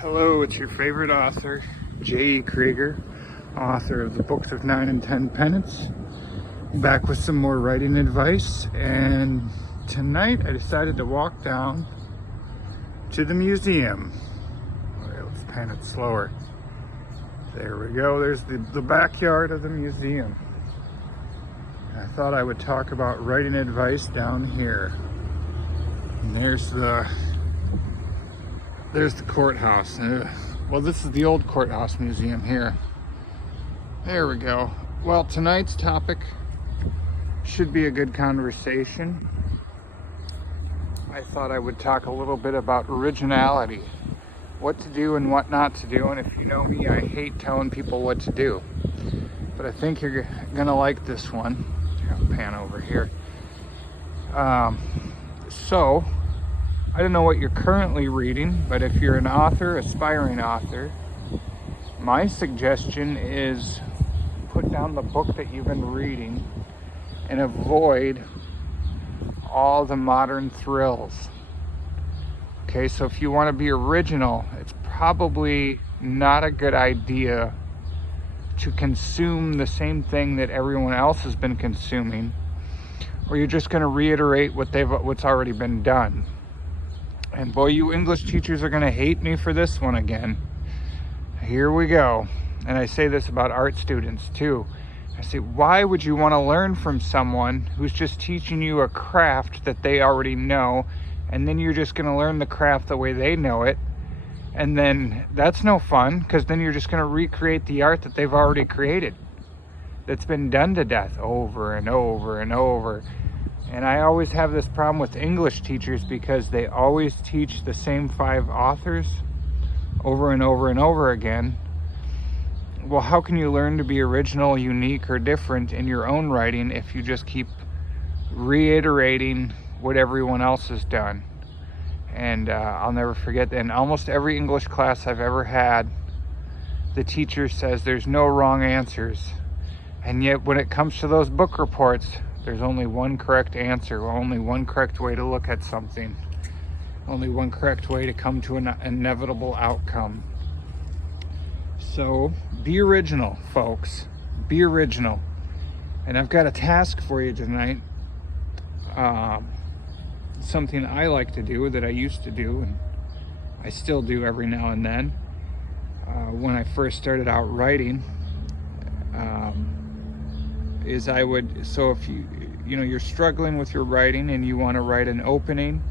Hello, it's your favorite author, J.E. Krieger, author of the books of 9 and 10 Penance, back with some more writing advice. And tonight I decided to walk down to the museum. Okay, let's pan it slower. There we go, there's the backyard of the museum. I thought I would talk about writing advice down here. And there's the courthouse. Well, this is the old courthouse museum here. There we go. Well, tonight's topic should be a good conversation. I thought I would talk a little bit about originality, what to do and what not to do. And if you know me, I hate telling people what to do, but I think you're gonna like this one. I'll pan over here. So I don't know what you're currently reading, but if you're an author, aspiring author, my suggestion is put down the book that you've been reading and avoid all the modern thrills. Okay, so if you want to be original, it's probably not a good idea to consume the same thing that everyone else has been consuming, or you're just going to reiterate what's already been done. And boy, you English teachers are going to hate me for this one again. Here we go. And I say this about art students too. I say, why would you want to learn from someone who's just teaching you a craft that they already know, and then you're just going to learn the craft the way they know it? And then that's no fun, because then you're just going to recreate the art that they've already created, that's been done to death over and over and over. And I always have this problem with English teachers because they always teach the same 5 authors over and over and over again. Well, how can you learn to be original, unique, or different in your own writing if you just keep reiterating what everyone else has done? And I'll never forget that in almost every English class I've ever had, the teacher says there's no wrong answers. And yet when it comes to those book reports, there's only one correct answer, only one correct way to look at something, only one correct way to come to an inevitable outcome. So be original, folks. Be original. And I've got a task for you tonight. Something I like to do, that I used to do, and I still do every now and then. When I first started out writing, is I would, so if you're struggling with your writing and you want to write an opening,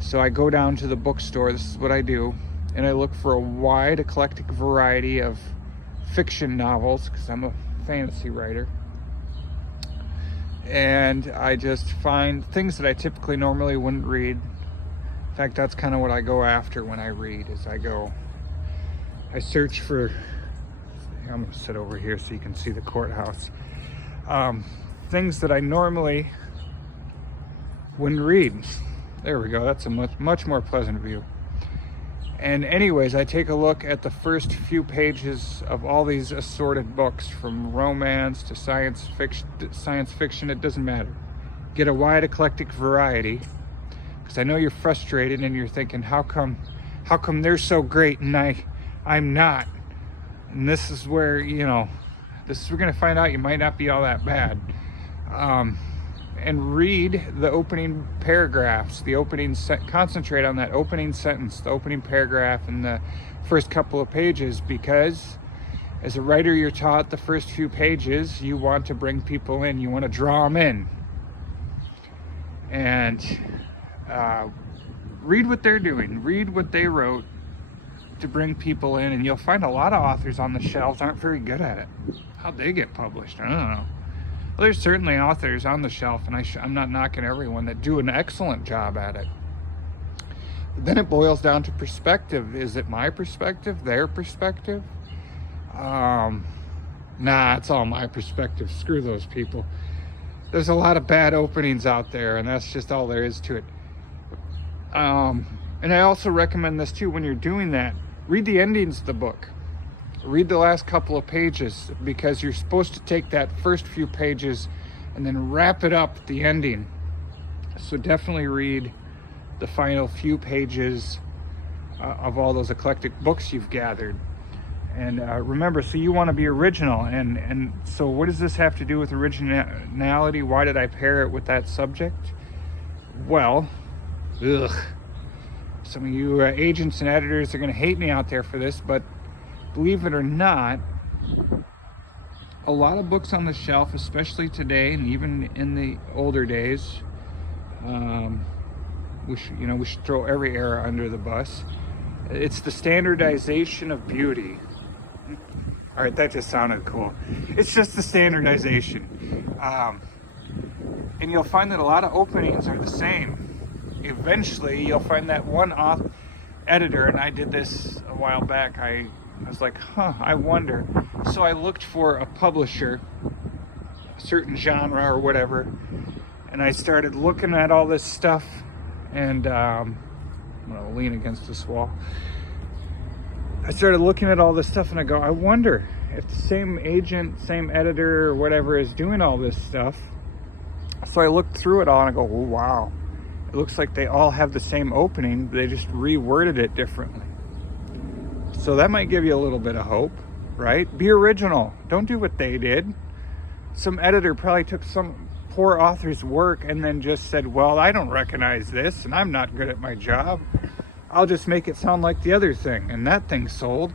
so I go down to the bookstore, this is what I do, and I look for a wide eclectic variety of fiction novels, because I'm a fantasy writer, and I just find things that I typically normally wouldn't read. In fact, that's kind of what I go after when I read, is I search for, I'm going to sit over here so you can see the courthouse. Things that I normally wouldn't read. There we go. That's a much more pleasant view. And anyways, I take a look at the first few pages of all these assorted books, from romance to science fiction. It doesn't matter. Get a wide eclectic variety, because I know you're frustrated and you're thinking, how come they're so great and I'm not? And this is where, we're going to find out you might not be all that bad. And read the opening paragraphs, concentrate on that opening sentence, the opening paragraph, and the first couple of pages, because as a writer, you're taught the first few pages, you want to bring people in, you want to draw them in. And read what they're doing, read what they wrote to bring people in, and you'll find a lot of authors on the shelves aren't very good at it. How'd they get published? I don't know. Well, there's certainly authors on the shelf, and I'm not knocking everyone, that do an excellent job at it. But then it boils down to perspective. Is it my perspective, their perspective? Nah, it's all my perspective. Screw those people. There's a lot of bad openings out there, and that's just all there is to it. And I also recommend this too, when you're doing that, read the endings of the book. Read the last couple of pages, because you're supposed to take that first few pages and then wrap it up at the ending. So definitely read the final few pages of all those eclectic books you've gathered. And remember, so you want to be original, and so what does this have to do with originality? Why did I pair it with that subject? Well, some of you agents and editors are going to hate me out there for this, but believe it or not, a lot of books on the shelf, especially today and even in the older days, we should throw every era under the bus. It's the standardization of beauty. All right, that just sounded cool. It's just the standardization. And you'll find that a lot of openings are the same. Eventually, you'll find that one editor, and I did this a while back, I was like, I wonder. So I looked for a publisher, a certain genre or whatever, and I started looking at all this stuff, and I'm gonna lean against this wall. I started looking at all this stuff, and I go, I wonder if the same agent, same editor, or whatever is doing all this stuff. So I looked through it all, and I go, oh, wow. It looks like they all have the same opening. They just reworded it differently. So that might give you a little bit of hope, right? Be original. Don't do what they did. Some editor probably took some poor author's work and then just said, well, I don't recognize this, and I'm not good at my job. I'll just make it sound like the other thing, and that thing sold.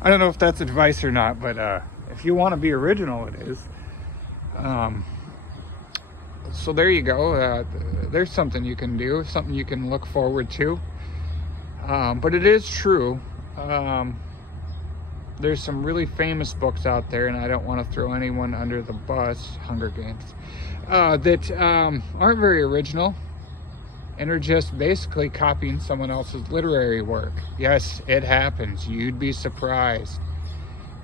I don't know if that's advice or not, but if you want to be original, it is. So there you go. There's something you can do, something you can look forward to. But it is true. There's some really famous books out there, and I don't want to throw anyone under the bus, Hunger Games, that aren't very original and are just basically copying someone else's literary work. Yes, it happens. You'd be surprised.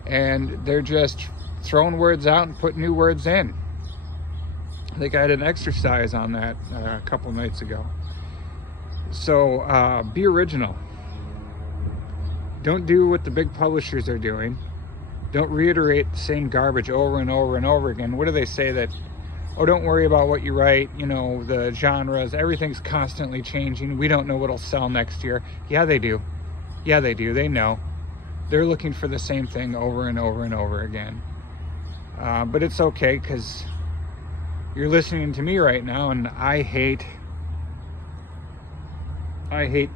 And they're just throwing words out and putting new words in. I think I had an exercise on that a couple nights ago. So be original. Don't do what the big publishers are doing. Don't reiterate the same garbage over and over and over again. What do they say that, oh, don't worry about what you write, the genres, everything's constantly changing. We don't know what'll sell next year. Yeah, they do. Yeah, they do. They know. They're looking for the same thing over and over and over again. But it's okay, because you're listening to me right now, and I hate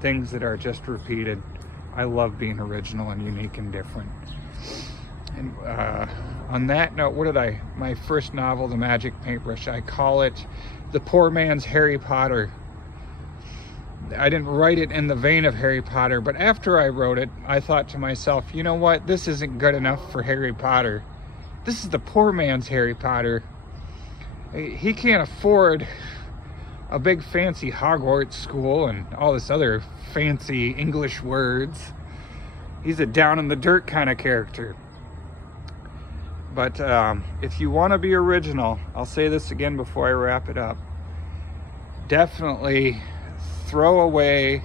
things that are just repeated. I love being original and unique and different. And on that note, my first novel, The Magic Paintbrush, I call it the poor man's Harry Potter. I didn't write it in the vein of Harry Potter, but after I wrote it, I thought to myself, you know what? This isn't good enough for Harry Potter. This is the poor man's Harry Potter. He can't afford a big fancy Hogwarts school and all this other fancy English words. He's a down in the dirt kind of character. But if you want to be original, I'll say this again before I wrap it up. Definitely throw away,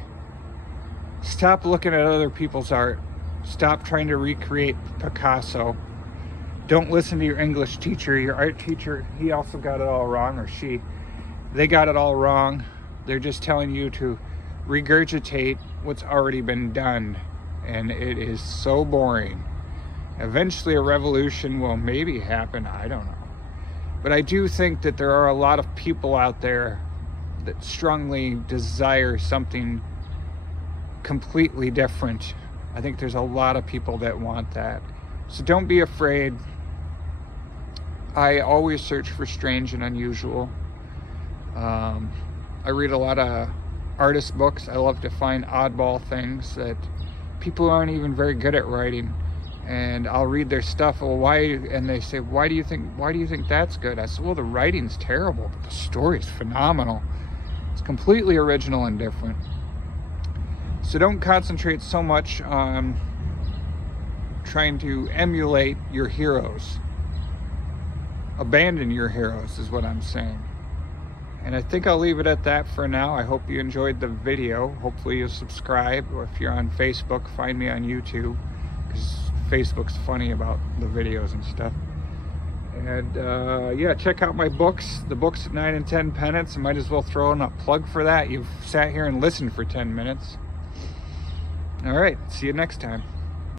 stop looking at other people's art. Stop trying to recreate Picasso. Don't listen to your English teacher, your art teacher. He also got it all wrong, or she. They got it all wrong. They're just telling you to regurgitate what's already been done. And it is so boring. Eventually a revolution will maybe happen, I don't know. But I do think that there are a lot of people out there that strongly desire something completely different. I think there's a lot of people that want that. So don't be afraid. I always search for strange and unusual. I read a lot of artist books. I love to find oddball things that people aren't even very good at writing. And I'll read their stuff. Well, why? And they say, why do you think that's good? I said, well, the writing's terrible, but the story's phenomenal. It's completely original and different. So don't concentrate so much on trying to emulate your heroes. Abandon your heroes is what I'm saying. And I think I'll leave it at that for now. I hope you enjoyed the video. Hopefully you'll subscribe, or if you're on Facebook, find me on YouTube, because Facebook's funny about the videos and stuff. And yeah, check out my books, the books at 9 and 10 Penance. I might as well throw in a plug for that. You've sat here and listened for 10 minutes. All right, see you next time.